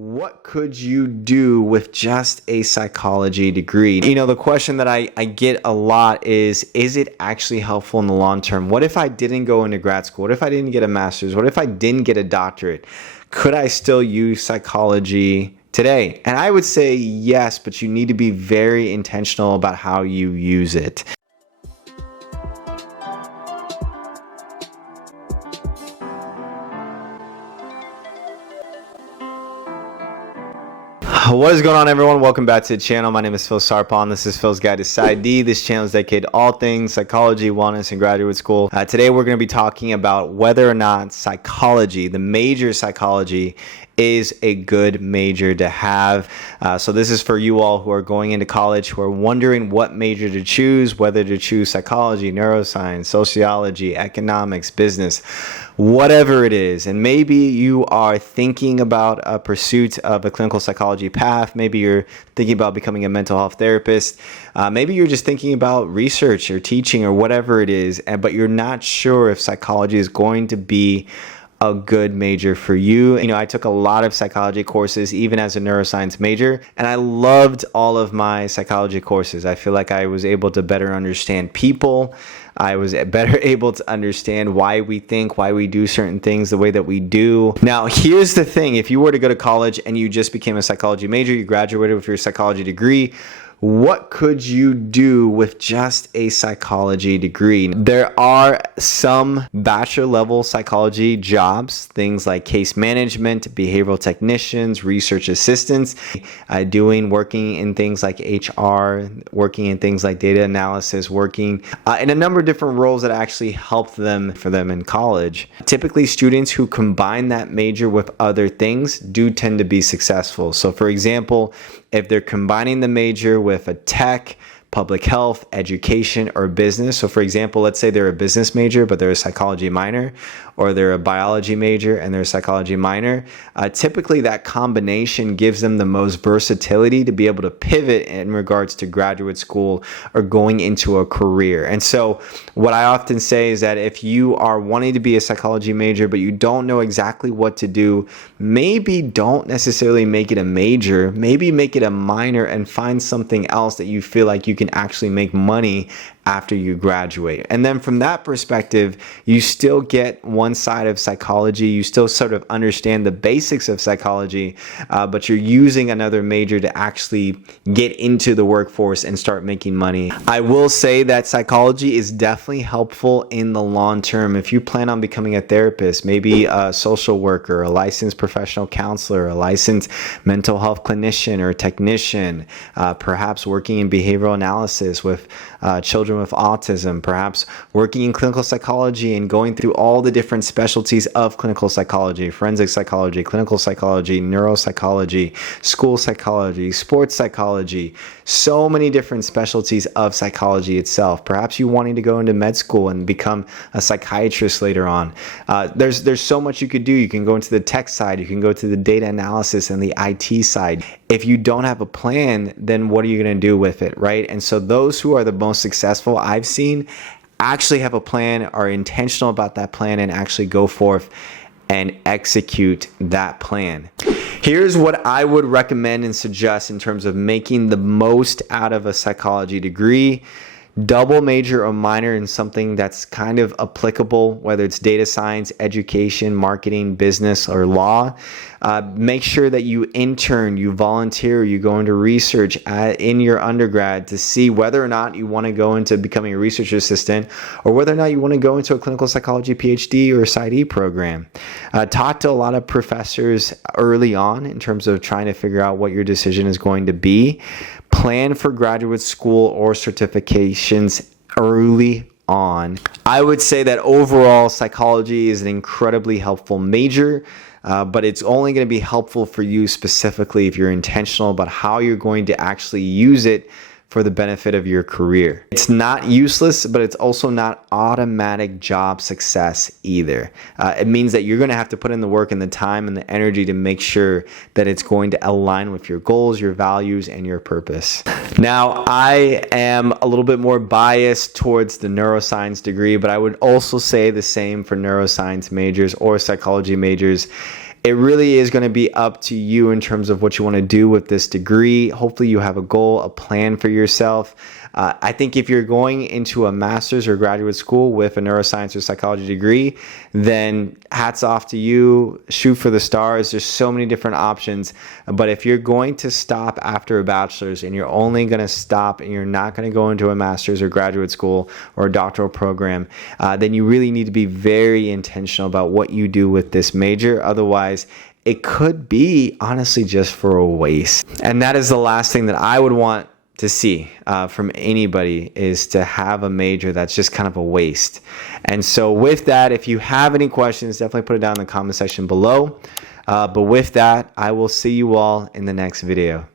What could you do with just a psychology degree? You know, the question that I get a lot is it actually helpful in the long term? What if I didn't go into grad school? What if I didn't get a master's? What if I didn't get a doctorate? Could I still use psychology today? And I would say yes, but you need to be very intentional about how you use it. What is going on, everyone? Welcome back to the channel. My name is Phil Sarpon. This is Phil's Guide to PsyD. This channel is dedicated to all things psychology, wellness, and graduate school. Today, we're going to be talking about whether or not psychology, the major psychology, is a good major to have. So this is for you all who are going into college, who are wondering what major to choose, whether to choose psychology, neuroscience, sociology, economics, business, whatever it is. And maybe you are thinking about a pursuit of a clinical psychology path. Maybe you're thinking about becoming a mental health therapist. Maybe you're just thinking about research or teaching or whatever it is, but you're not sure if psychology is going to be a good major for you. You know, I took a lot of psychology courses, even as a neuroscience major, and I loved all of my psychology courses. I feel like I was able to better understand people. I was better able to understand why we think, why we do certain things the way that we do. Now, here's the thing. If you were to go to college and you just became a psychology major, you graduated with your psychology degree, what could you do with just a psychology degree? There are some bachelor level psychology jobs, things like case management, behavioral technicians, research assistants, working in things like HR, working in things like data analysis, working in a number of different roles that actually help them in college. Typically, students who combine that major with other things do tend to be successful. So for example, if they're combining the major with a tech, public health, education, or business. So for example, let's say they're a business major, but they're a psychology minor, or they're a biology major and they're a psychology minor. Typically that combination gives them the most versatility to be able to pivot in regards to graduate school or going into a career. And so what I often say is that if you are wanting to be a psychology major, but you don't know exactly what to do, maybe don't necessarily make it a major, maybe make it a minor and find something else that you feel like you can actually make money after you graduate. And then from that perspective, you still get one side of psychology. You still sort of understand the basics of psychology, but you're using another major to actually get into the workforce and start making money. I will say that psychology is definitely helpful in the long term. If you plan on becoming a therapist, maybe a social worker, a licensed professional counselor, a licensed mental health clinician or technician, perhaps working in behavioral analysis with children with autism, perhaps working in clinical psychology and going through all the different specialties of clinical psychology, forensic psychology, clinical psychology, neuropsychology, school psychology, sports psychology, so many different specialties of psychology itself. Perhaps you wanting to go into med school and become a psychiatrist later on. There's so much you could do. You can go into the tech side, you can go to the data analysis and the IT side. If you don't have a plan, then what are you going to do with it, right? And so those who are the most successful I've seen actually have a plan, are intentional about that plan, and actually go forth and execute that plan. Here's what I would recommend and suggest in terms of making the most out of a psychology degree. Double major or minor in something that's kind of applicable, whether it's data science, education, marketing, business, or law. Make sure that you intern, you volunteer, you go into research in your undergrad to see whether or not you want to go into becoming a research assistant or whether or not you want to go into a clinical psychology PhD or PsyD program. Talk to a lot of professors early on in terms of trying to figure out what your decision is going to be. Plan for graduate school or certifications early on. I would say that overall psychology is an incredibly helpful major, but it's only going to be helpful for you specifically if you're intentional about how you're going to actually use it for the benefit of your career. It's not useless, but it's also not automatic job success either. It means that you're going to have to put in the work and the time and the energy to make sure that it's going to align with your goals, your values, and your purpose. Now, I am a little bit more biased towards the neuroscience degree, but I would also say the same for neuroscience majors or psychology majors. It really is going to be up to you in terms of what you want to do with this degree. Hopefully you have a goal, a plan for yourself. I think if you're going into a master's or graduate school with a neuroscience or psychology degree, then hats off to you. Shoot for the stars. There's so many different options. But if you're going to stop after a bachelor's and you're only going to stop and you're not going to go into a master's or graduate school or a doctoral program, then you really need to be very intentional about what you do with this major. Otherwise, it could be honestly just for a waste. And that is the last thing that I would want to see from anybody, is to have a major that's just kind of a waste. And so with that, if you have any questions, definitely put it down in the comment section below. But with that, I will see you all in the next video.